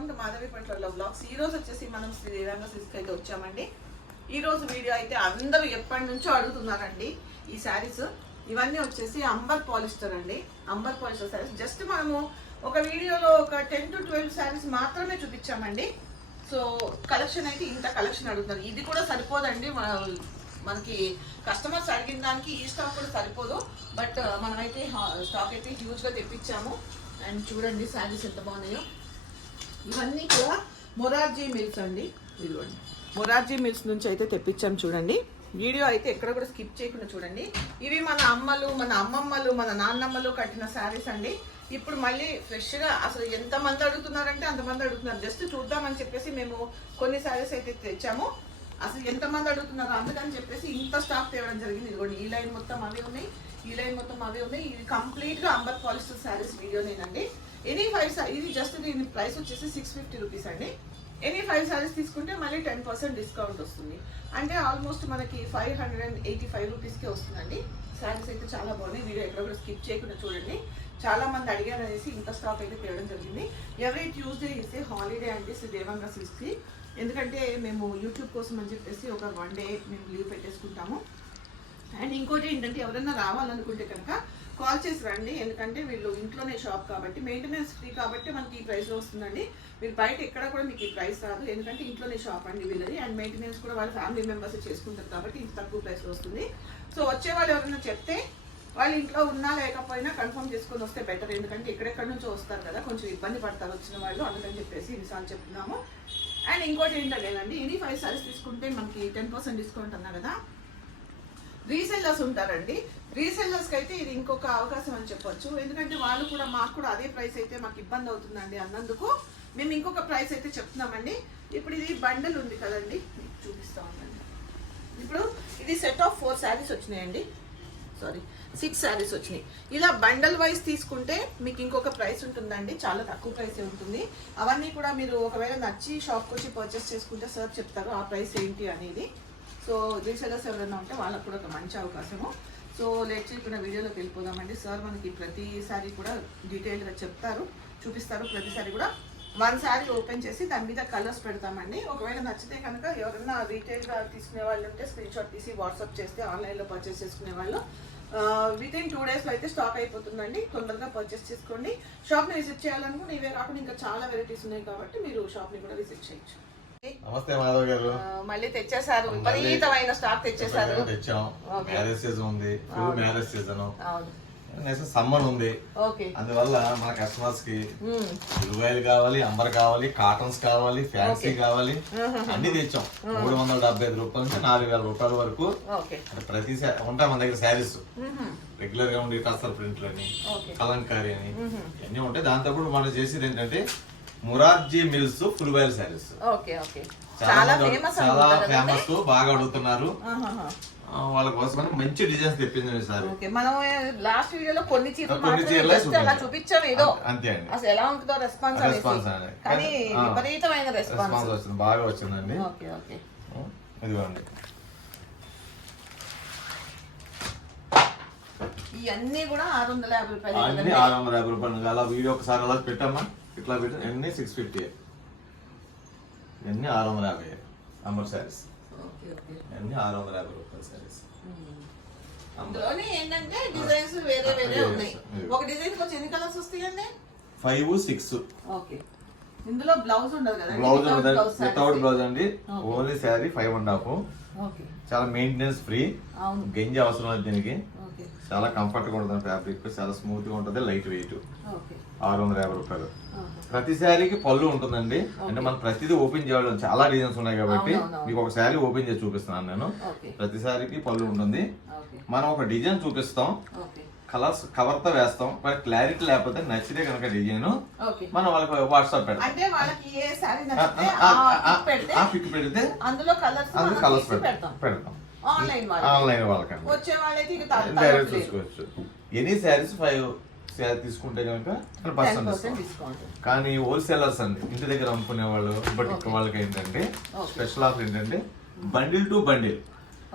Welcome to Madhavi పంటల blogs. ఈ రోజు వచ్చేసి మనం శ్రీ రేవంగ సిస్క్ అయితే వచ్చామండి. ఈ రోజు వీడియో అయితే అందరూ ఎప్పటి నుంచో అడుగుతున్నారండి ఈ శారీస్. ఇవన్నీ వచ్చేసి అంబర్ పాలిస్టర్ అండి. Amber polyester saris. జస్ట్ మనము ఒక వీడియోలో ఒక టెన్ టు ట్వెల్వ్ శారీస్ మాత్రమే చూపించామండి. సో కలెక్షన్ అయితే ఇంత కలెక్షన్ అడుగుతున్నారు. ఇది కూడా సరిపోదండి. మన మనకి కస్టమర్స్ అడిగిన దానికి ఈ స్టాక్ కూడా సరిపోదు. బట్ మనమైతే స్టాక్ అయితే హ్యూజ్గా తెప్పించాము. అండ్ చూడండి శారీస్ ఎంత బాగున్నాయో. ఇవన్నీ కూడా మొరార్జీ మిల్స్ అండి. ఇదిగోండి. మొరార్జీ మిల్స్ నుంచి అయితే తెప్పించాం చూడండి. వీడియో అయితే ఎక్కడ కూడా స్కిప్ చేయకుండా చూడండి. ఇవి మన అమ్మలు మన అమ్మమ్మలు మన నాన్నమ్మలు కట్టిన శారీస్ అండి. ఇప్పుడు మళ్ళీ ఫ్రెష్గా అసలు ఎంతమంది అడుగుతున్నారంటే అంతమంది అడుగుతున్నారు. జస్ట్ చూద్దామని చెప్పేసి మేము కొన్ని శారీస్ అయితే తెచ్చాము. అసలు ఎంతమంది అడుగుతున్నారు? అందుకని చెప్పేసి ఇంత స్టాక్ తేవడం జరిగింది. ఇదిగోండి ఈ లైన్ మొత్తం అవే ఉన్నాయి. ఈ లైన్ మొత్తం అవే ఉన్నాయి. ఇది కంప్లీట్గా అంబర్ పాలిస్టర్ శారీస్ వీడియోనేనండి ఎనీ ఫైవ్ ఇది జస్ట్ దీని ప్రైస్ వచ్చేసి సిక్స్ ఫిఫ్టీ రూపీస్ అండి. ఎనీ ఫైవ్ సారీస్ తీసుకుంటే మళ్ళీ టెన్ పర్సెంట్ డిస్కౌంట్ వస్తుంది. అంటే ఆల్మోస్ట్ మనకి five hundred and eighty five రూపీస్కే వస్తుందండి. శారీస్ అయితే చాలా బాగున్నాయి. వీడియో ఎక్కడ కూడా స్కిప్ చేయకుండా చూడండి. చాలా మంది అడిగారు అనేసి ఇంత స్టాక్ అయితే తేవడం జరిగింది. ఎవ్రీ ట్యూస్డే ఇస్తే హాలిడే అండి. శ్రీ దేవంగా సిల్క్స్కి ఎందుకంటే మేము యూట్యూబ్ కోసం అని చెప్పేసి ఒక వన్ డే మేము లీవ్ పెట్టేసుకుంటాము. అండ్ ఇంకోటి ఏంటంటే ఎవరైనా రావాలనుకుంటే కనుక కాల్ చేసి రండి. ఎందుకంటే వీళ్ళు ఇంట్లోనే షాప్ కాబట్టి మెయింటెనెన్స్ ఫ్రీ కాబట్టి మనకి ఈ ప్రైస్లో వస్తుందండి. మీరు బయట ఎక్కడ కూడా మీకు ఈ ప్రైస్ రాదు. ఎందుకంటే ఇంట్లోనే షాప్ అండి వీళ్ళది. అండ్ మెయింటెనెన్స్ కూడా వాళ్ళ ఫ్యామిలీ మెంబర్స్ చేసుకుంటారు కాబట్టి ఇంత తక్కువ ప్రైస్లో వస్తుంది. సో వచ్చే వాళ్ళు ఎవరైనా చెప్తే వాళ్ళు ఇంట్లో ఉన్నా లేకపోయినా కన్ఫర్మ్ చేసుకొని వస్తే బెటర్ ఎందుకంటే ఎక్కడెక్కడ నుంచో వస్తారు కదా. కొంచెం ఇబ్బంది పడతారు వచ్చిన వాళ్ళు అందుకని చెప్పేసి ఇన్నిసార్లు చెప్తున్నాము. అండ్ ఇంకోటి ఏంటంటేనండి ఎనీ ఫైవ్ సారీస్ తీసుకుంటే మనకి టెన్ పర్సెంట్ డిస్కౌంట్ అన్నా కదా? రీసెల్లర్స్ ఉంటారండి. రీసెల్లర్స్కి అయితే ఇది ఇంకొక అవకాశం అని చెప్పొచ్చు. ఎందుకంటే వాళ్ళు కూడా మాకు కూడా అదే ప్రైస్ అయితే మాకు ఇబ్బంది అవుతుందండి అన్నందుకు. మేము ఇంకొక ప్రైస్ అయితే చెప్తున్నామండి. ఇప్పుడు ఇది బండల్ ఉంది కదండి. మీకు చూపిస్తా ఉందండి ఇప్పుడు ఇది సెట్ ఆఫ్ ఫోర్ శారీస్ వచ్చినాయండి. సారీ సిక్స్ శారీస్ వచ్చినాయి. ఇలా బండల్ వైజ్ తీసుకుంటే మీకు ఇంకొక ప్రైస్ ఉంటుందండి. చాలా తక్కువ ప్రైసే ఉంటుంది. అవన్నీ కూడా మీరు ఒకవేళ నచ్చి షాప్కి వచ్చి పర్చేస్ చేసుకుంటే సార్ చెప్తారు ఆ ప్రైస్ ఏంటి అనేది. సో రీసెలర్స్ ఎవరైనా ఉంటే వాళ్ళకు కూడా ఒక మంచి అవకాశము. సో లేట్ చేయకుండా వీడియోలోకి వెళ్ళిపోదామండి. సార్ మనకి ప్రతిసారి కూడా డీటెయిల్గా చెప్తారు. చూపిస్తారు. ప్రతిసారి కూడా వన్ శారీ ఓపెన్ చేసి దాని మీద కలర్స్ పెడతామండి. ఒకవేళ నచ్చితే కనుక ఎవరైనా రీటైల్గా తీసుకునే వాళ్ళు ఉంటే స్క్రీన్ షాట్ తీసి వాట్సాప్ చేస్తే ఆన్లైన్లో పర్చేస్ చేసుకునే వాళ్ళు విత్ ఇన్ టూ డేస్లో అయితే స్టాక్ అయిపోతుందండి. తొందరగా పర్చేస్ చేసుకోండి. షాప్ని విజిట్ చేయాలనుకుంటే ఇవే కాకుండా ఇంకా చాలా వెరైటీస్ ఉన్నాయి కాబట్టి మీరు షాప్ని కూడా విజిట్ చేయొచ్చు. నమస్తే మాధవ్ గారు. మళ్ళీ తెచ్చేసారు విపరీతమైన స్టాక్ తెచ్చేసారు తెచ్చాం. మ్యారేజ్ సీజన్ ఉంది. ఫుల్ మ్యారేజ్ సీజన్ అవును. నెక్స్ట్ సమ్మర్ ఉంది. అందువల్ల మన కస్టమర్స్కి మ్మ్. ఉల్లిపాయలు కావాలి అంబర్ కావాలి కాటన్స్ కావాలి ఫ్యాన్సీ కావాలి. అన్ని తెచ్చాం. మూడు వందల డెబ్బై ఐదు రూపాయల నుంచి నాలుగు వేల రూపాయల వరకు. అంటే ప్రతి ఉంటాయి మన దగ్గర శారీస్. రెగ్యులర్గా ఉండే టస్సర్ ప్రింట్లు అని కలంకారీ అని ఇవన్నీ ఉంటాయి. దాంతో కూడా మనం చేసేది ఏంటంటే Morarjee mills full voile saris చాలా ఫేమస్ చాలా ఫేమస్ బాగా అడుగుతున్నారు. ఆ, వాళ్ళ కోసం మంచి డిజైన్స్ తెప్పించండి సార్. ఓకే మనం లాస్ట్ వీడియోలో కొన్ని చీరలు కొన్ని చీరలే అలా చూపించాం. ఏదో. అంతే అండి. అసలు ఎలా ఉంటుందో రెస్పాన్స్ రెస్పాన్స్. కానీ. విపరీతమైన రెస్పాన్స్ వచ్చింది బాగా వచ్చిందండి. Okay okay. ఇదిగోండి. ఇవన్నీ కూడా ఆరు వందల యాభై రూపాయలు అన్ని? ఆరు వందల యాభై రూపాయలు అలా వీడియో ఒకసారి అలా పెట్టమ్మా. ఇట్లా పెట్టి. అన్ని సిక్స్ ఫిఫ్టీ ఇవన్నీ ఆరు వందల యాభై అంబర్ శారీస్ అన్ని ఆరు వందల యాభై రూపాయల శారీస్ మ్మ్. అందులోనే ఏంటంటే డిజైన్స్ వేరే వేరే అదే ఉన్నాయి. వేస్తాం. ఒక డిజైన్ వచ్చి ఎన్ని కలర్స్ వస్తాయండి? Five six okay. ఇందులో బ్లౌజ్ ఉండదు కదా? బ్లౌజ్ వితౌట్ బ్లౌజ్ అండి. Only sari five and half చాలా మెయింటెనెన్స్ ఫ్రీ గంజి అవసరం లేదు దీనికి. చాలా కంఫర్ట్గా ఉంటుంది ఫ్యాబ్రిక్ చాలా స్మూత్గా ఉంటుంది లైట్ వెయిట్ ఆరు వందల యాభై రూపాయలు. ప్రతి శారీకి పళ్ళు ఉంటుందండి. అంటే మనం ప్రతిదీ ఓపెన్ చేయడం చాలా డిజైన్స్ ఉన్నాయి కాబట్టి. మీకు ఒక శారీ ఓపెన్ చేసి చూపిస్తున్నాను నేను. ప్రతి శారీకి పళ్ళు ఉంటుంది. మనం ఒక డిజైన్ చూపిస్తాం. కలర్స్ కవర్తో వేస్తాం. మరి క్లారిటీ లేకపోతే నచ్చితే కనుక డిజైన్ మనం వాళ్ళకి వాట్సాప్ పెడతాం. వాళ్ళకి పిక్ పెడితే అందులో కలర్స్ పెడతాం. పెడతాం. ఆన్లైన్ వాళ్ళు ఆన్లైన్ వాళ్ళకండి. వచ్చే వాళ్ళైతే ఇక డైరెక్ట్ చూసుకోవచ్చు. ఎనీ శారీస్ ఫైవ్ తీసుకుంటే కనుక పర్సెంట్ కానీ హోల్సేలర్స్ అండి ఇంటి దగ్గర అమ్ముకునే వాళ్ళు బట్ వాళ్ళకి ఏంటంటే. స్పెషల్ ఆఫర్ ఏంటంటే బండిల్ టు బండిల్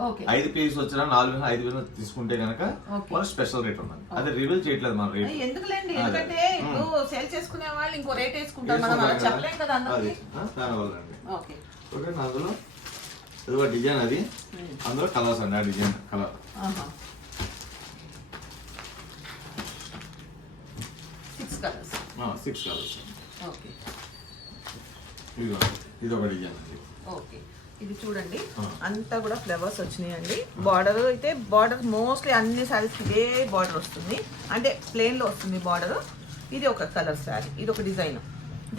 ఓకే. ఐదు పీస్ వచ్చినా నాలుగు వేలు ఐదు వేలు తీసుకుంటే కనుక. మన స్పెషల్ రేట్ ఉన్నది అదే రివీల్ చేయట్లేదు మన రేట్ ఎందుకులేండి? అదే. ఎందుకంటే ఇప్పుడు సేల్ చేసుకునే వాళ్ళు ఇంకో రేట్ వేసుకుంటారు మనం చెప్పలేం కదా అందరికి. దానివల్ల అండి ఓకే. ఓకే అందులో ఇదిగో డిజైన్ అది. అందులో కలర్స్ అండి ఆ డిజైన్ కలర్ ఆహా six colours six colours okay ఇదిగో ఇది ఒక డిజైన్ అండి. ఓకే ఇది చూడండి. అంతా కూడా ఫ్లవర్స్ వచ్చినాయండి. బార్డర్ అయితే బార్డర్ మోస్ట్లీ అన్ని సారీస్ ఇదే బార్డర్ వస్తుంది. అంటే ప్లేన్లో వస్తుంది బార్డర్ ఇది ఒక కలర్ శారీ. ఇది ఒక డిజైన్.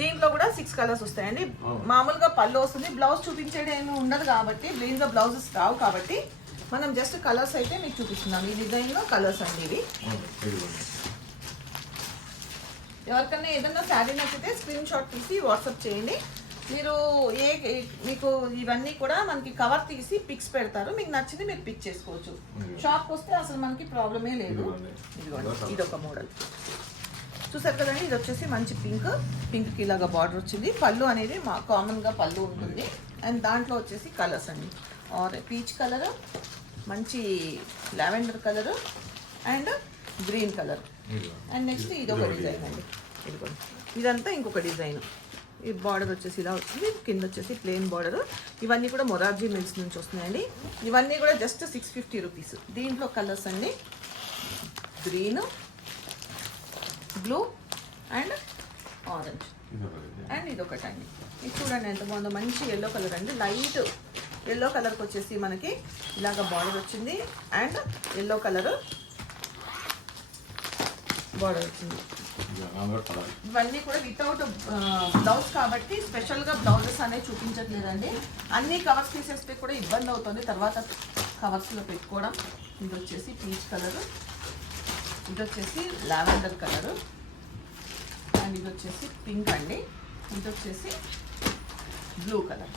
దీంట్లో కూడా సిక్స్ కలర్స్ వస్తాయండి. మామూలుగా పళ్ళు వస్తుంది. బ్లౌజ్ చూపించేది ఏమి ఉండదు కాబట్టి ప్లెయిన్గా బ్లౌజెస్ రావు కాబట్టి మనం జస్ట్ కలర్స్ అయితే మీకు చూపిస్తున్నాం. ఈ డిజైన్లో కలర్స్ అండి ఇవి. ఎవరికైనా ఏదైనా శారీ నచ్చితే స్క్రీన్ షాట్ తీసి వాట్సాప్ చేయండి. మీరు ఏ మీకు ఇవన్నీ కూడా మనకి కవర్ తీసి పిక్స్ పెడతారు. మీకు నచ్చింది మీరు పిక్ చేసుకోవచ్చు. షాప్కి వస్తే అసలు మనకి ప్రాబ్లమే లేదు. ఇదిగోండి. ఇది ఒక మోడల్. చూసారు కదండి ఇది వచ్చేసి మంచి పింక్. పింక్కి ఇలాగా బార్డర్ వచ్చింది. పళ్ళు అనేది మా కామన్గా పళ్ళు ఉంటుంది. అండ్ దాంట్లో వచ్చేసి కలర్స్ అండి. ఆర్ పీచ్ కలర్ మంచి lavender colour and green colour. And next ఇది ఒక డిజైన్ అండి. ఇదిగోండి ఇదంతా ఇంకొక డిజైన్. ఈ బార్డర్ వచ్చేసి ఇలా వచ్చింది కింద వచ్చేసి ప్లెయిన్ బార్డర్. ఇవన్నీ కూడా మొరార్జీ మిల్స్ నుంచి వస్తున్నాయండి. ఇవన్నీ కూడా జస్ట్ సిక్స్ ఫిఫ్టీ రూపీస్. దీంట్లో కలర్స్ అండి. Green blue and orange. And ఇది ఒకటి అండి ఇది చూడండి ఎంత బాగుందో. మంచి ఎల్లో కలర్ అండి. లైట్ ఎల్లో కలర్కి వచ్చేసి మనకి ఇలాగ బార్డర్ వచ్చింది. అండ్ ఎల్లో కలర్ బార్డర్ వచ్చింది ఇవన్నీ కూడా వితౌట్ బ్లౌజ్ కాబట్టి స్పెషల్గా బ్లౌజెస్ అనేవి చూపించట్లేదండి. అన్ని కవర్స్ తీసేస్తే కూడా ఇబ్బంది అవుతుంది. తర్వాత కవర్స్లో పెట్టుకోవడం. ఇది వచ్చేసి పీచ్ కలర్ ఇది వచ్చేసి లావెండర్ కలర్ అండ్ ఇది వచ్చేసి పింక్ అండి. ఇది వచ్చేసి బ్లూ కలర్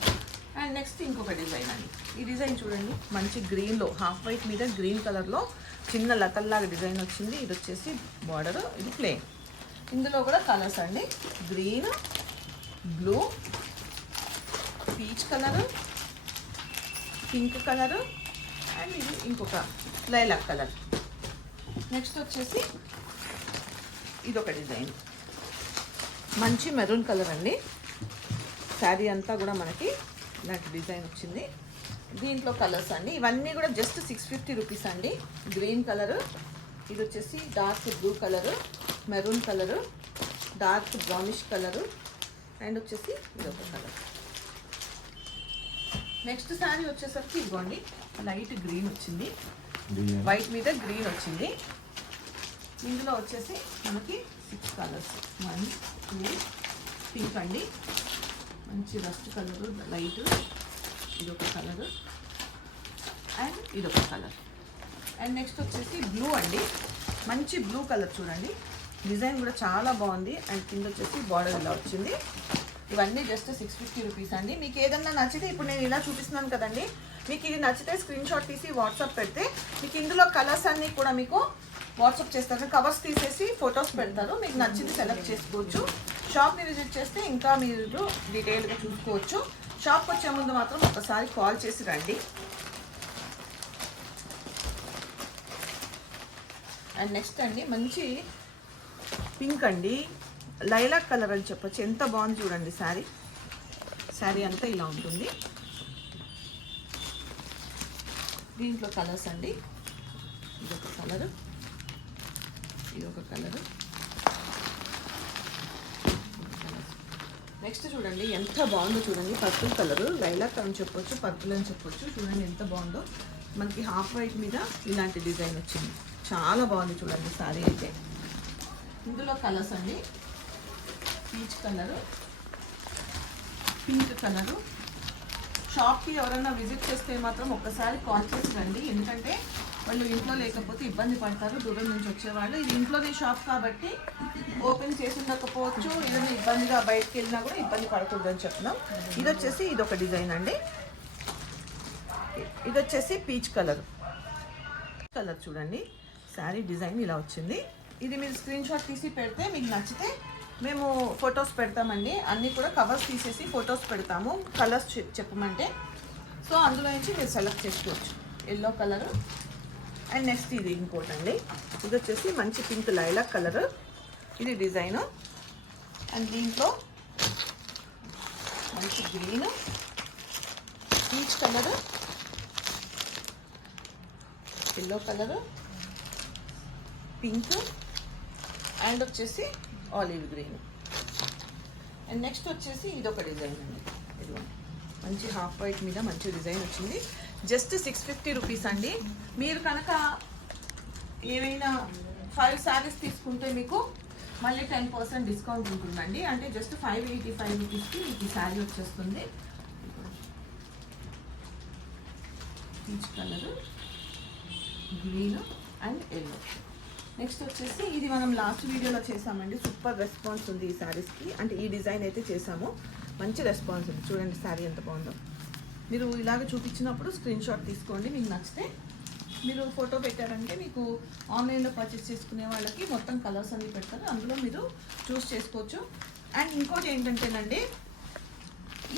అండ్ నెక్స్ట్ ఇంకొక డిజైన్ అండి. ఈ డిజైన్ చూడండి. మంచి గ్రీన్లో హాఫ్ వైట్ మీద గ్రీన్ కలర్లో చిన్న లతల్లాగా డిజైన్ వచ్చింది. ఇది వచ్చేసి బార్డర్ ఇది ప్లేన్ ఇందులో కూడా కలర్స్ అండి. Green blue peach colour pink colour and ఇది ఇంకొక లైలాక్ కలర్ నెక్స్ట్ వచ్చేసి ఇదొక డిజైన్ మంచి మెరూన్ కలర్ అండి. శారీ అంతా కూడా మనకి ఇలాంటి డిజైన్ వచ్చింది. దీంట్లో కలర్స్ అండి. ఇవన్నీ కూడా జస్ట్ సిక్స్ ఫిఫ్టీ రూపీస్ అండి. గ్రీన్ కలర్ ఇది వచ్చేసి dark blue colour maroon colour dark brownish colour and వచ్చేసి ఇది ఒక కలర్ నెక్స్ట్ శారీ వచ్చేసరికి ఇదిగోండి లైట్ గ్రీన్ వచ్చింది. వైట్ మీద గ్రీన్ వచ్చింది. ఇందులో వచ్చేసి మనకి six colours one two pink అండి. మంచి రస్ట్ కలర్ లైట్ ఇదొక కలర్. అండ్ ఇదొక కలర్. అండ్ నెక్స్ట్ వచ్చేసి బ్లూ అండి. మంచి బ్లూ కలర్ చూడండి. డిజైన్ కూడా చాలా బాగుంది. అండ్ కింద వచ్చేసి బార్డర్ ఇలా వచ్చింది. ఇవన్నీ జస్ట్ సిక్స్ ఫిఫ్టీ రూపీస్ అండి. మీకు ఏదన్నా నచ్చితే ఇప్పుడు నేను ఇలా చూపిస్తున్నాను కదండి. మీకు ఇది నచ్చితే స్క్రీన్ షాట్ తీసి వాట్సాప్ పెడితే మీకు ఇందులో కలర్స్ అన్నీ కూడా మీకు వాట్సాప్ చేస్తారు. కవర్స్ తీసేసి ఫొటోస్ పెడతారు. మీకు నచ్చింది సెలెక్ట్ చేసుకోవచ్చు. షాప్ని విజిట్ చేస్తే ఇంకా మీరు డీటెయిల్గా చూసుకోవచ్చు. షాప్కి వచ్చే ముందు మాత్రం ఒకసారి కాల్ చేసి రండి. అండ్ నెక్స్ట్ అండి మంచి పింక్ అండి. లైలాక్ కలర్ అని చెప్పొచ్చు. ఎంత బాగుంది చూడండి శారీ. శారీ అంతా ఇలా ఉంటుంది. దీంట్లో కలర్స్ అండి. ఇదొక కలర్. ఇదొక కలరు. నెక్స్ట్ చూడండి ఎంత బాగుందో చూడండి. పర్పుల్ కలర్ లైలాక్ అని చెప్పొచ్చు పర్పుల్ అని చెప్పొచ్చు. చూడండి ఎంత బాగుందో. మనకి హాఫ్ వైట్ మీద ఇలాంటి డిజైన్ వచ్చింది. చాలా బాగుంది చూడండి సారీ అయితే. ఇందులో కలర్స్ అండి. పీచ్ కలరు పింక్ కలరు షాప్కి ఎవరైనా విజిట్ చేస్తే మాత్రం ఒక్కసారి కాల్ చేసి రండి. ఎందుకంటే వాళ్ళు ఇంట్లో లేకపోతే ఇబ్బంది పడతారు దూరం నుంచి వచ్చేవాళ్ళు. ఇది ఇంట్లోనే షాప్ కాబట్టి ఓపెన్ చేసి ఉండకపోవచ్చు. ఏదైనా ఇబ్బందిగా బయటకు వెళ్ళినా కూడా ఇబ్బంది పడకూడదని చెప్తున్నాం. ఇది వచ్చేసి ఇది ఒక డిజైన్ అండి. ఇది వచ్చేసి పీచ్ కలర్. కలర్ చూడండి. శారీ డిజైన్ ఇలా వచ్చింది. ఇది మీరు స్క్రీన్ షాట్ తీసి పెడితే మీకు నచ్చితే మేము ఫొటోస్ పెడతామండి. అన్నీ కూడా కవర్స్ తీసేసి ఫొటోస్ పెడతాము. కలర్స్ చెప్పమంటే. సో అందులో నుంచి మీరు సెలెక్ట్ చేసుకోవచ్చు. ఎల్లో కలర్ అండ్ నెక్స్ట్ ఇది ఇంకోటి అండి. ఇది వచ్చేసి మంచి పింక్ లైలాక్ కలర్. ఇది డిజైన్. అండ్ దీంట్లో మంచి green peach colour yellow colour pink and వచ్చేసి ఆలివ్ గ్రీన్. అండ్ నెక్స్ట్ వచ్చేసి ఇది ఒక డిజైన్ అండి. ఇదిగోండి. మంచి హాఫ్ వైట్ మీద మంచి డిజైన్ వచ్చింది. జస్ట్ సిక్స్ ఫిఫ్టీ రూపీస్ అండి. మీరు కనుక ఏమైనా ఫైవ్ శారీస్ తీసుకుంటే మీకు మళ్ళీ టెన్ పర్సెంట్ డిస్కౌంట్ ఉంటుందండి. అంటే జస్ట్ ఫైవ్ ఎయిటీ ఫైవ్ రూపీస్కి మీకు ఈ శారీ వచ్చేస్తుంది. Peach colour green and yellow next వచ్చేసి ఇది మనం లాస్ట్ వీడియోలో చేసామండి. సూపర్ రెస్పాన్స్ ఉంది ఈ శారీస్కి. అంటే ఈ డిజైన్ అయితే చేసాము. మంచి రెస్పాన్స్ ఉంది. చూడండి శారీ ఎంత బాగుందో. మీరు ఇలాగ చూపించినప్పుడు స్క్రీన్ షాట్ తీసుకోండి మీకు నచ్చితే. మీరు ఫోటో పెట్టారంటే మీకు ఆన్లైన్లో పర్చేస్ చేసుకునే వాళ్ళకి మొత్తం కలర్స్ అన్ని పెడతారు. అందులో మీరు చూస్ చేసుకోవచ్చు. అండ్ ఇంకోటి ఏంటంటేనండి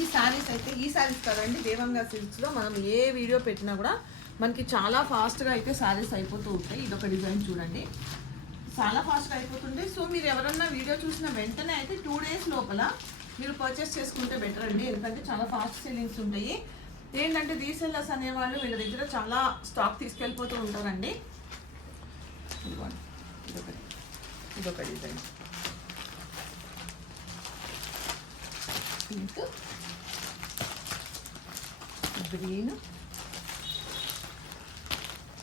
ఈ శారీస్ అయితే ఈ శారీస్ కదండి దేవంగా సిల్క్స్లో మనం ఏ వీడియో పెట్టినా కూడా మనకి చాలా ఫాస్ట్గా అయితే శారీస్ అయిపోతూ ఉంటాయి. ఇదొక డిజైన్ చూడండి. చాలా ఫాస్ట్గా అయిపోతుంది సో మీరు ఎవరన్నా వీడియో చూసిన వెంటనే అయితే టూ డేస్ లోపల మీరు పర్చేస్ చేసుకుంటే బెటర్ అండి. ఎందుకంటే చాలా ఫాస్ట్ సెల్లింగ్స్ ఉంటాయి. ఏంటంటే రీసెల్లర్స్ అనేవాళ్ళు వీళ్ళ దగ్గర చాలా స్టాక్ తీసుకెళ్ళిపోతూ ఉంటారండి. ఇదిగోండి ఇదొకటి ఇదొక డిజైన్ పింక్ గ్రీన్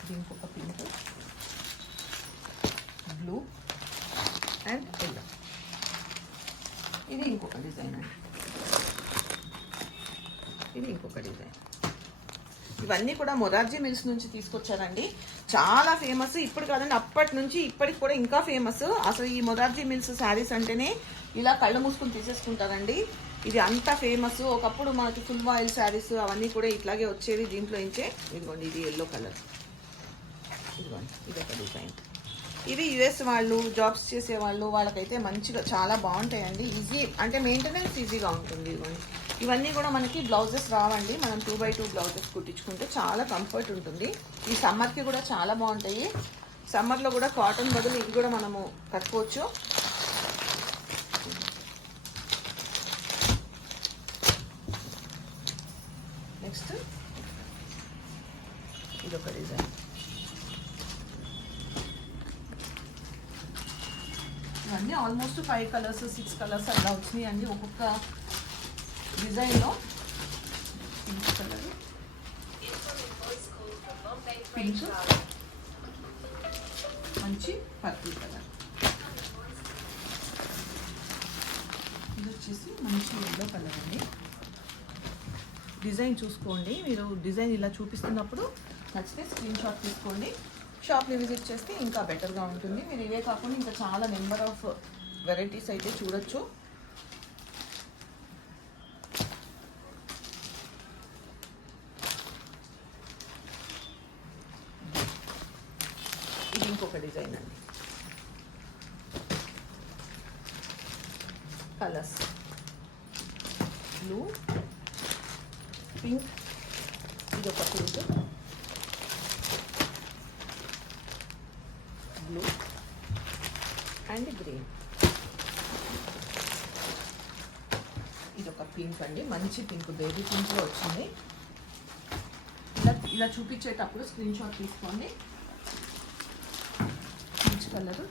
దీనికి ఒక పింక్ బ్లూ అండ్ ఎల్లో. ఇది ఇంకొక డిజైన్ అండి. ఇది ఇంకొక డిజైన్ ఇవన్నీ కూడా మొరార్జీ మిల్స్ నుంచి తీసుకొచ్చారండి. చాలా ఫేమస్ ఇప్పుడు కాదండి అప్పటి నుంచి ఇప్పటికి కూడా ఇంకా ఫేమస్ అసలు ఈ మొరార్జీ మిల్స్ శారీస్ అంటేనే ఇలా కళ్ళు మూసుకుని తీసేసుకుంటారండి. ఇది అంత ఫేమస్ ఒకప్పుడు మనకి ఫుల్ ఆయిల్ శారీస్ అవన్నీ కూడా ఇట్లాగే వచ్చేవి దీంట్లో ఇంచే. ఇదిగోండి ఇది ఎల్లో కలర్ ఇదిగోండి ఇది ఒక డిజైన్ ఇవి యుఎస్ వాళ్ళు జాబ్స్ చేసే వాళ్ళు వాళ్ళకైతే మంచిగా చాలా బాగుంటాయండి. ఈజీ అంటే మెయింటెనెన్స్ ఈజీగా ఉంటుంది ఇదిగోండి. ఇవన్నీ కూడా మనకి బ్లౌజెస్ రావండి. మనం టూ బై టూ బ్లౌజెస్ కుట్టించుకుంటే చాలా కంఫర్ట్ ఉంటుంది. ఈ సమ్మర్కి కూడా చాలా బాగుంటాయి. సమ్మర్లో కూడా కాటన్ బదులు ఇవి కూడా మనము కట్టుకోవచ్చు. నెక్స్ట్ ఇదొక డిజైన్ ఇవన్నీ almost five colours six colours అలా వచ్చినాయి అండి. ఒక్కొక్క డిజైన్లో పింక్ కలర్ పింక్ మంచి పర్పుల్ కలర్. ఇది వచ్చేసి మంచి ఎల్లో కలర్ అండి. డిజైన్ చూసుకోండి. మీరు డిజైన్ ఇలా చూపిస్తున్నప్పుడు నచ్చితే స్క్రీన్ షాట్ తీసుకోండి. షాప్ని విజిట్ చేస్తే ఇంకా బెటర్గా ఉంటుంది. మీరు ఇవే కాకుండా ఇంకా చాలా నెంబర్ ఆఫ్ వెరైటీస్ అయితే చూడొచ్చు. ఇంకొక డిజైన్ అండి. కలర్స్ బ్లూ పింక్ ఇది ఒక పింక్ బ్లూ అండ్ గ్రీన్ ఇది ఒక పింక్ అండి. మంచి పింక్ బేబీ పింక్లో వచ్చింది. ఇలా ఇలా చూపించేటప్పుడు స్క్రీన్ షాట్ తీసుకోండి. Colour?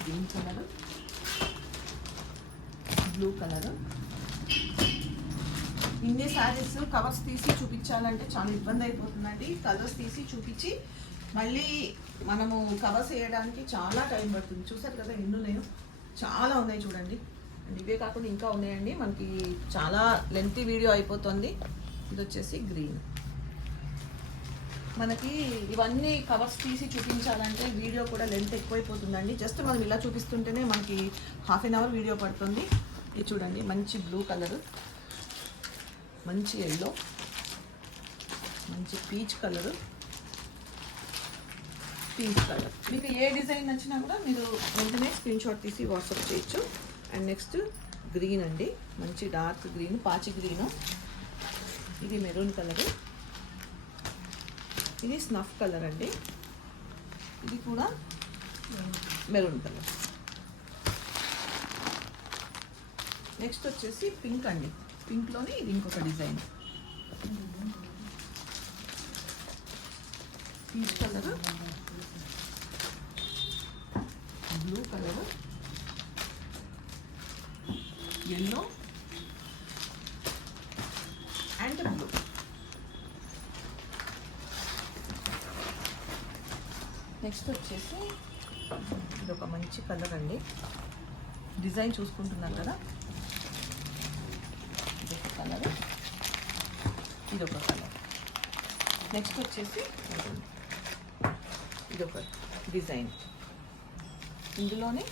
Green colour? Blue colour? ఇన్ని శారీస్ కవర్స్ తీసి చూపించాలంటే చాలా ఇబ్బంది అయిపోతుందండి. కలర్స్ తీసి చూపించి మళ్ళీ మనము కవర్స్ వేయడానికి చాలా టైం పడుతుంది. చూసారు కదా ఎన్ని ఉన్నాయో? చాలా ఉన్నాయి చూడండి. అండ్ ఇవే కాకుండా ఇంకా ఉన్నాయండి. మనకి చాలా లెంతీ వీడియో అయిపోతుంది. ఇది వచ్చేసి గ్రీన్ మనకి ఇవన్నీ కవర్స్ తీసి చూపించాలంటే వీడియో కూడా లెంత్ ఎక్కువైపోతుందండి. జస్ట్ మనం ఇలా చూపిస్తుంటేనే మనకి హాఫ్ అన్ అవర్ వీడియో పడుతుంది. ఇది చూడండి మంచి బ్లూ కలర్ మంచి ఎల్లో మంచి పీచ్ కలర్ పింక్ కలర్ మీకు ఏ డిజైన్ నచ్చినా కూడా మీరు వెంటనే స్క్రీన్ షాట్ తీసి వాట్సాప్ చేయొచ్చు. అండ్ నెక్స్ట్ గ్రీన్ అండి మంచి డార్క్ గ్రీన్ పాచి గ్రీన్ ఇది మెరూన్ కలర్ ఇది స్నఫ్ కలర్ అండి. ఇది కూడా మెరూన్ కలర్. నెక్స్ట్ వచ్చేసి పింక్ అండి. పింక్లోనే ఇది ఇంకొక design. Peach colour blue colour yellow and blue next వచ్చేసి ఇది ఒక మంచి కలర్ అండి డిజైన్ చూసుకుంటున్నారు కదా. ఇది ఒక కలర్. ఇది ఒక కలర్. నెక్స్ట్ వచ్చేసి ఇది ఒక డిజైన్. ఇందులోనే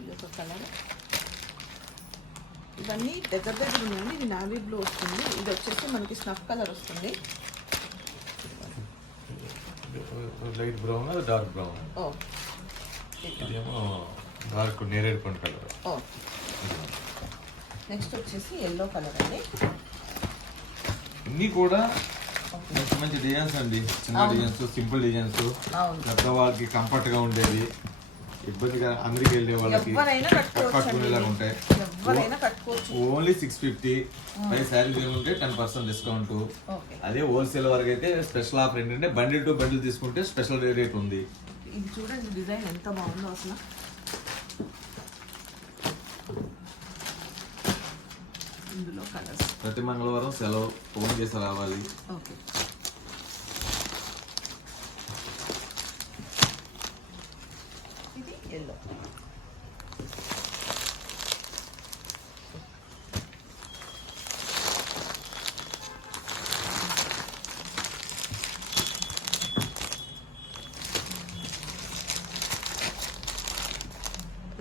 ఇది ఒక కలర్. ఇవన్నీ దగ్గర దగ్గర ఉన్నాయండి ఇది నావీ బ్లూ వస్తుంది. ఇది వచ్చేసి మనకి స్నఫ్ కలర్ వస్తుంది. Light brown dark brown? ఓ ఇదేమో డార్క్ నేరేడు పండు కలర్. నెక్స్ట్ వచ్చేసి ఎల్లో కలర్ అండి. ఇన్ని కూడా మంచి మంచి డిజైన్స్ అండి. చిన్న. Designs simple designs. పెద్దవాళ్ళకి కంఫర్ట్గా ఉండేది. ఇబ్బందిగా అందరికి వెళ్ళే వాళ్ళకి పట్టుకునేలాగా ఉంటాయి. ఓన్లీ సిక్స్ ఫిఫ్టీ పై శారీస్ ఏముంటే టెన్ పర్సెంట్ డిస్కౌంట్ అదే హోల్సేల్ వరకు అయితే స్పెషల్ ఆఫర్ ఏంటంటే బండిల్ టు బండిల్ తీసుకుంటే స్పెషల్ రేట్ ఉంది. ఇది చూడండి డిజైన్ ఎంత బాగుందో అసలు. ఇందులో కలర్స్. ప్రతి మంగళవారం సెలవు ఫోన్ చేసి రావాలి. ఓకే. ఇది yellow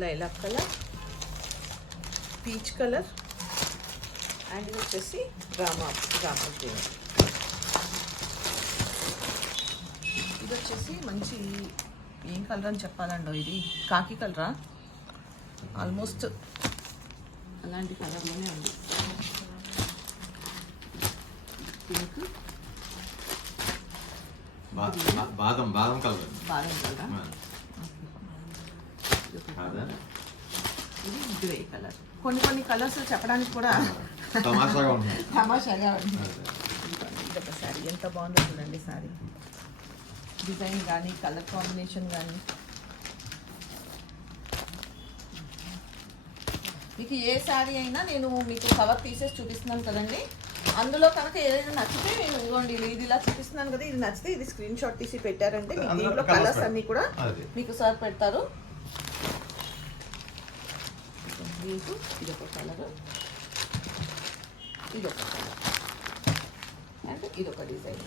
lilac colour peach colour and ఇది వచ్చేసి రామా రామా గ్రీన్ ఇది వచ్చేసి మంచి ఏం కలర్ అని చెప్పాలండో ఇది? కాకి కలరా? ఆల్మోస్ట్ అలాంటి కలర్లోనే ఉంది. పింక్ బాదం బాదం కలర్. బాదం కలరా? ఇది గ్రే కలర్ కొన్ని కొన్ని కలర్స్ చెప్పడానికి కూడా తమాషాగా ఉంటుంది తమాషాగా ఒక శారీ ఎంత బాగుందో చూడండి శారీ డిజైన్ కానీ కలర్ కాంబినేషన్ కానీ మీకు ఏ శారీ అయినా నేను మీకు కవర్ తీసేసి చూపిస్తున్నాను కదండి. అందులో కనుక ఏదైనా నచ్చితే నేను ఇదిగోండి ఇది ఇలా చూపిస్తున్నాను కదా ఇది నచ్చితే ఇది స్క్రీన్ షాట్ తీసి పెట్టారంటే మీకు దీంట్లో కలర్స్. అన్నీ కూడా. మీకు సార్ పెడతారు. మీకు ఇది ఒక కలర్ ఇది ఒక కలర్ అండ్ ఇది ఒక డిజైన్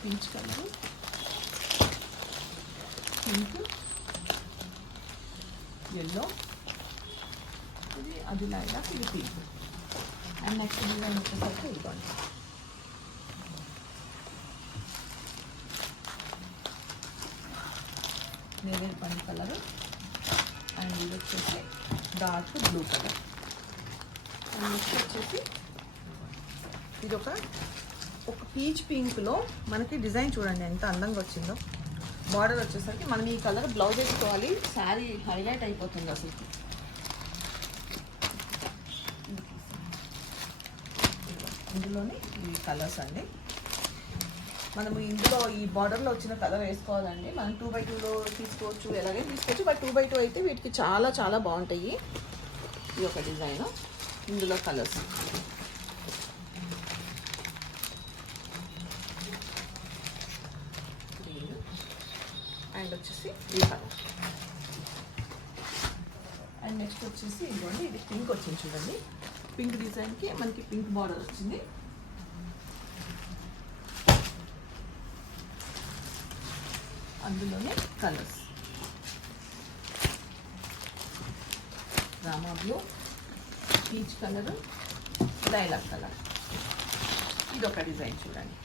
పించ్ కలర్ పింక్ ఎల్లో ఇది అది లాగా ఇది పింక్ అండ్ నెక్స్ట్ డిజైన్ వచ్చేసరికి ఇదిగోండి నేరేడు పండు కలర్ అండ్ ఇది వచ్చేసి dark blue colour. And next వచ్చేసి ఇది ఒక ఒక పీచ్ పింక్లో మనకి డిజైన్ చూడండి ఎంత అందంగా వచ్చిందో. బార్డర్ వచ్చేసరికి మనం ఈ కలర్ బ్లౌజ్ వేసుకోవాలి శారీ హైలైట్ అయిపోతుంది అసలు. ఇందులోనే ఈ కలర్స్ అండి మనము ఇందులో ఈ బార్డర్లో వచ్చిన కలర్ వేసుకోవాలండి. మనం టూ బై టూలో తీసుకోవచ్చు ఎలాగైనా తీసుకోవచ్చు. బట్ టూ బై టూ అయితే వీటికి చాలా చాలా బాగుంటాయి. ఈ ఒక డిజైన్ ఇందులో కలర్స్ అండ్ వచ్చేసి ఈ కలర్ అండ్ నెక్స్ట్ వచ్చేసి ఇదిగోండి ఇది పింక్ వచ్చింది చూడండి. పింక్ డిజైన్కి మనకి పింక్ బార్డర్ వచ్చింది అందులోనే colours. Rama blue peach colour dialogue colour. ఇది ఒక డిజైన్ చూడండి.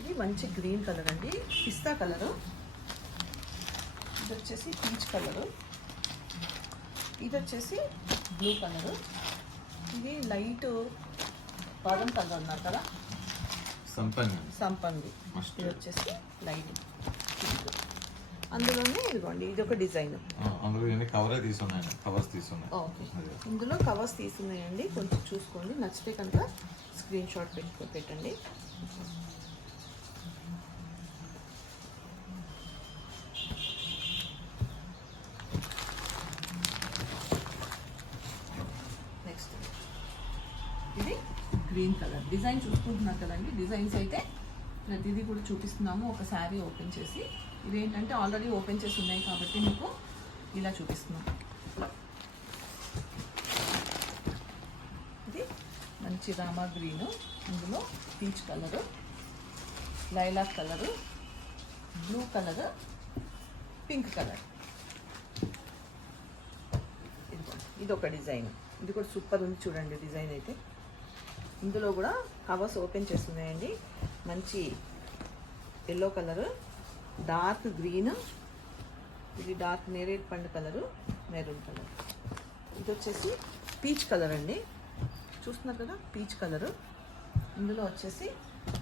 ఇది మంచి గ్రీన్ కలర్ అండి. పిస్తా కలరు. ఇది వచ్చేసి పీచ్ కలరు. ఇది వచ్చేసి బ్లూ కలరు. ఇది లైట్ బాదం కలర్ ఉన్నారు కదా. సంపంగి. సంపంగి. ఇది వచ్చేసి లైట్ పింక్ అందులోనే ఇదిగోండి ఇది ఒక డిజైన్. అందులో కవరే తీసున్నాయి కవర్స్ తీసున్నాయి. ఓకే. ఇందులో కవర్స్ తీసున్నాయండి. కొంచెం చూసుకోండి. నచ్చితే కనుక స్క్రీన్ షాట్ పెట్టుకో పెట్టండి. డిజైన్ చూసుకుంటున్నారు కదండి. డిజైన్స్ అయితే ప్రతిదీ కూడా చూపిస్తున్నాము. ఒక శారీ ఓపెన్ చేసి ఇదేంటంటే ఆల్రెడీ ఓపెన్ చేసి ఉన్నాయి కాబట్టి మీకు ఇలా చూపిస్తున్నాం. ఇది మంచి రామా గ్రీన్. ఇందులో peach colour lilac colour blue colour pink colour. ఇది ఒక డిజైన్. ఇది కూడా సూపర్ ఉంది చూడండి డిజైన్ అయితే. ఇందులో కూడా కవర్స్ ఓపెన్ చేస్తున్నాయండి. మంచి ఎల్లో కలరు డార్క్ గ్రీన్ ఇది డార్క్ నేరేడ్ పండు కలరు మెరూన్ కలర్ ఇది వచ్చేసి పీచ్ కలర్ అండి. చూస్తున్నారు కదా పీచ్ కలరు ఇందులో వచ్చేసి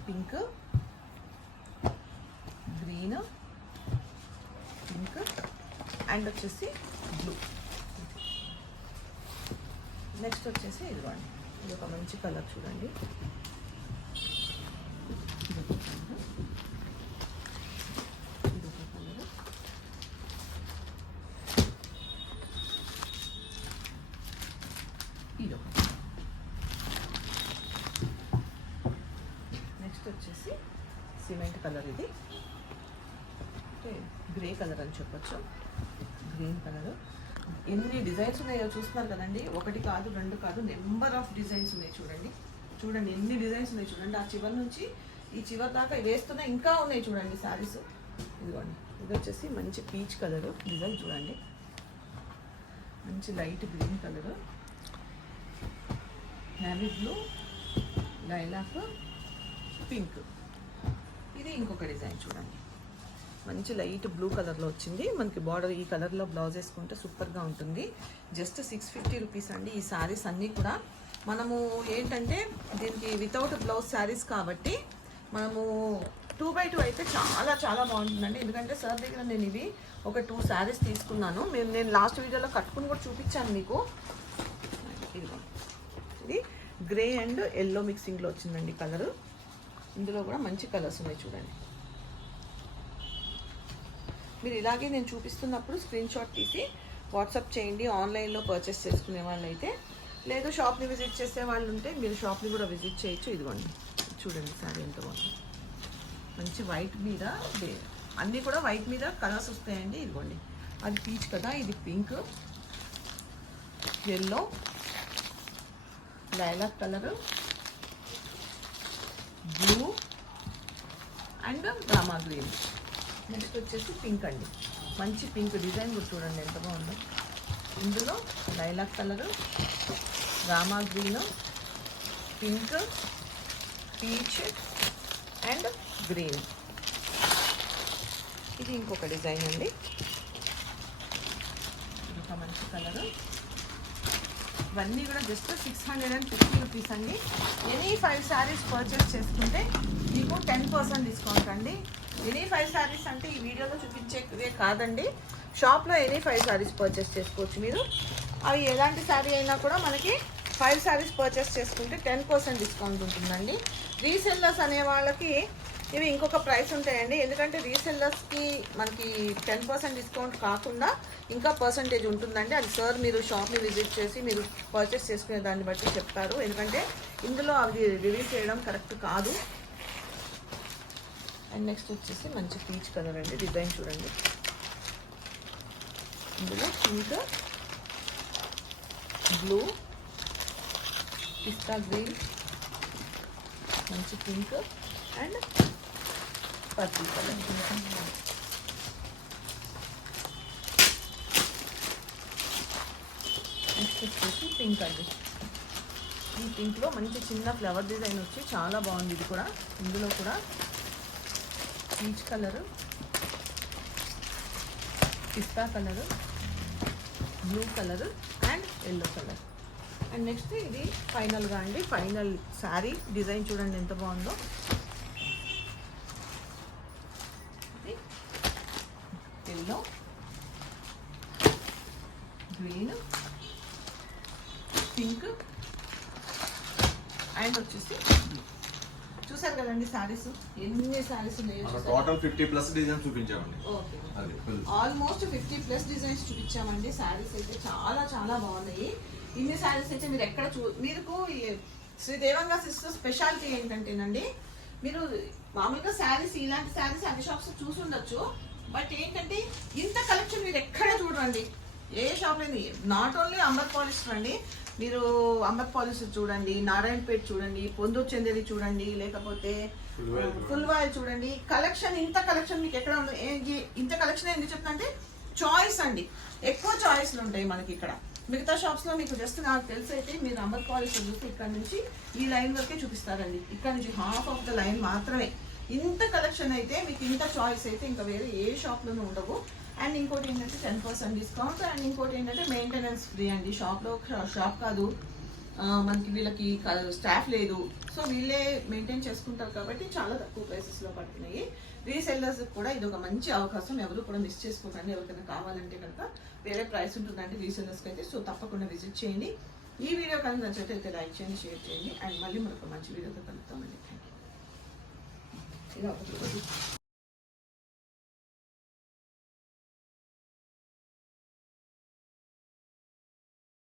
పింక్ గ్రీన్ పింక్ అండ్ వచ్చేసి బ్లూ నెక్స్ట్ వచ్చేసి ఇదిగోండి. ఇది ఒక మంచి కలర్ చూడండి. ఇది కలర్. ఇది కలర్. ఇది నెక్స్ట్ వచ్చేసి సిమెంట్ కలర్ ఇది. గ్రే కలర్ అని చెప్పొచ్చు. Green colour. ఎన్ని డిజైన్స్ ఉన్నాయో చూస్తున్నారు కదండి? ఒకటి కాదు రెండు కాదు నెంబర్ ఆఫ్ డిజైన్స్ ఉన్నాయి చూడండి. చూడండి ఎన్ని డిజైన్స్ ఉన్నాయి చూడండి. ఆ చివరి నుంచి ఈ చివరి దాకా వేస్తున్న ఇంకా ఉన్నాయి చూడండి శారీస్. ఇదిగోండి ఇది వచ్చేసి మంచి పీచ్ కలర్ డిజైన్ చూడండి. మంచి light green colour. Navy blue lilac pink ఇది ఇంకొక డిజైన్ చూడండి. మంచి లైట్ బ్లూ కలర్లో వచ్చింది. మనకి బార్డర్ ఈ కలర్లో బ్లౌజ్ వేసుకుంటే సూపర్గా ఉంటుంది. జస్ట్ సిక్స్ ఫిఫ్టీ రూపీస్ అండి ఈ శారీస్ అన్నీ కూడా. మనము ఏంటంటే దీనికి వితౌట్ బ్లౌజ్ శారీస్ కాబట్టి మనము టూ బై టూ అయితే చాలా చాలా బాగుంటుందండి. ఎందుకంటే సార్ దగ్గర నేను ఇవి ఒక టూ శారీస్ తీసుకున్నాను. మేము నేను లాస్ట్ వీడియోలో కట్టుకుని కూడా చూపించాను మీకు. ఇదిగో. ఇది గ్రే అండ్ ఎల్లో మిక్సింగ్లో వచ్చిందండి కలరు ఇందులో కూడా మంచి కలర్స్ ఉన్నాయి చూడండి. మీరు ఇలాగే నేను చూపిస్తున్నప్పుడు స్క్రీన్ షాట్ తీసి వాట్సాప్ చేయండి. ఆన్లైన్లో పర్చేస్ చేసుకునే వాళ్ళు అయితే లేదు షాప్ని విజిట్ చేసే వాళ్ళు ఉంటే మీరు షాప్ని కూడా విజిట్ చేయొచ్చు. ఇదిగోండి చూడండి సారీ ఎంత బాగుంది. మంచి వైట్ మీద అన్నీ కూడా వైట్ మీద కలర్స్ వస్తాయండి. ఇదిగోండి అది పీచ్ కదా ఇది pink. Yellow lilac colour. Blue and Rama green. Next వచ్చేసి పింక్ అండి. మంచి పింక్ డిజైన్ కూడా చూడండి ఎంత బాగుందో. ఇందులో lilac colour Rama green pink peach and green ఇది ఇంకొక డిజైన్ అండి. ఇది ఒక మంచి కలరు. ఇవన్నీ కూడా just six hundred and fifty rupees అండి. ఎనీ ఫైవ్ శారీస్ పర్చేస్ చేసుకుంటే మీకు టెన్ పర్సెంట్ డిస్కౌంట్ అండి. ఎనీ ఫైవ్ శారీస్ అంటే ఈ వీడియోలో చూపించేవే కాదండి. షాప్లో ఎనీ ఫైవ్ శారీస్ పర్చేస్ చేసుకోవచ్చు మీరు. అవి ఎలాంటి శారీ అయినా కూడా మనకి ఫైవ్ శారీస్ పర్చేస్ చేసుకుంటే టెన్ పర్సెంట్ డిస్కౌంట్ ఉంటుందండి. రీసెల్లర్స్ అనే వాళ్ళకి ఇవి ఇంకొక ప్రైస్ ఉంటాయండి. ఎందుకంటే రీసెల్లర్స్కి మనకి టెన్ పర్సెంట్ డిస్కౌంట్ కాకుండా ఇంకా పర్సంటేజ్ ఉంటుందండి. అది సార్ మీరు షాప్ని విజిట్ చేసి మీరు పర్చేస్ చేసుకునే దాన్ని బట్టి చెప్తారు. ఎందుకంటే ఇందులో అవి రిలీజ్ చేయడం కరెక్ట్ కాదు. అండ్ నెక్స్ట్ వచ్చేసి మంచి పీచ్ కలర్ అండి. డిజైన్ చూడండి. ఇందులో పింక్ బ్లూ పిస్తా గ్రీన్ మంచి pink and purple colour next వచ్చేసి పింక్ అండి. ఈ పింక్లో మంచి చిన్న ఫ్లవర్ డిజైన్ వచ్చి చాలా బాగుంది ఇది కూడా. ఇందులో కూడా peach colour pista colour blue colour and yellow colour and next ఇది ఫైనల్గా అండి ఫైనల్ శారీ డిజైన్ చూడండి ఎంత బాగుందో ఎల్లో గ్రీన్ పింక్ అండ్ వచ్చేసి. చూసారు కదండి శారీస్ ఎన్ని చూసారా? టోటల్ ఫిఫ్టీ ప్లస్ డిజైన్ చూపించామండి. ఆల్మోస్ట్ ఫిఫ్టీ ప్లస్ డిజైన్స్ చూపించామండి. శారీస్ అయితే చాలా చాలా బాగున్నాయి. ఇన్ని శారీస్ అయితే మీరు ఎక్కడ చూ మీకు శ్రీ దేవంగా సిస్టర్ స్పెషాలిటీ ఏంటంటేనండి మీరు మామూలుగా శారీస్ ఇలాంటి శారీస్ అన్ని షాప్స్ చూసి ఉండొచ్చు. బట్ ఏంటంటే ఇంత కలెక్షన్ మీరు ఎక్కడ చూడండి ఏ షాప్ లేదు నాట్ ఓన్లీ అంబర్ పాలిస్టర్ అండి మీరు అంబర్ పాలిస్టర్ చూడండి నారాయణపేట చూడండి పొందూరు చందేరి చూడండి లేకపోతే Full wire ఫుల్ వాయిల్ చూడండి. కలెక్షన్ ఇంత కలెక్షన్ మీకు ఎక్కడ ఉండదు ఏ- ఈ- ఇంత కలెక్షన్ ఎందుకు చెప్తున్నా అంటే చాయిస్ అండి. ఎక్కువ చాయిస్లు ఉంటాయి మనకి ఇక్కడ. మిగతా షాప్స్లో మీకు జస్ట్ నాకు తెలిసి అయితే మీరు అంబర్ పాలిష్ చూస్తే ఇక్కడ నుంచి ఈ లైన్ వరకే చూపిస్తారండి. ఇక్కడ నుంచి హాఫ్ ఆఫ్ ద లైన్ మాత్రమే. ఇంత కలెక్షన్ అయితే మీకు ఇంత చాయిస్ అయితే ఇంకా వేరే ఏ షాప్ లోనూ ఉండవు. అండ్ ఇంకోటి ఏంటంటే టెన్ పర్సెంట్ డిస్కౌంట్ అండ్ ఇంకోటి ఏంటంటే మెయింటెనెన్స్ ఫ్రీ అండి. షాప్లో షాప్ కాదు. మనకి వీళ్ళకి స్టాఫ్ లేదు. సో వీళ్ళే మెయింటైన్ చేసుకుంటారు కాబట్టి చాలా తక్కువ ప్రైసెస్లో పడుతున్నాయి. రీసెల్లర్స్ కూడా ఇది ఒక మంచి అవకాశం. ఎవరు కూడా మిస్ చేసుకోకండి. ఎవరికైనా కావాలంటే కనుక వేరే ప్రైస్ ఉంటుందండి రీసెల్లర్స్కి అయితే సో తప్పకుండా విజిట్ చేయండి. ఈ వీడియో కనుక నచ్చితే లైక్ చేయండి షేర్ చేయండి. అండ్ మళ్ళీ మనకు మంచి వీడియోతో కలుగుతామండి థ్యాంక్ యూ ఇలా ఒకటి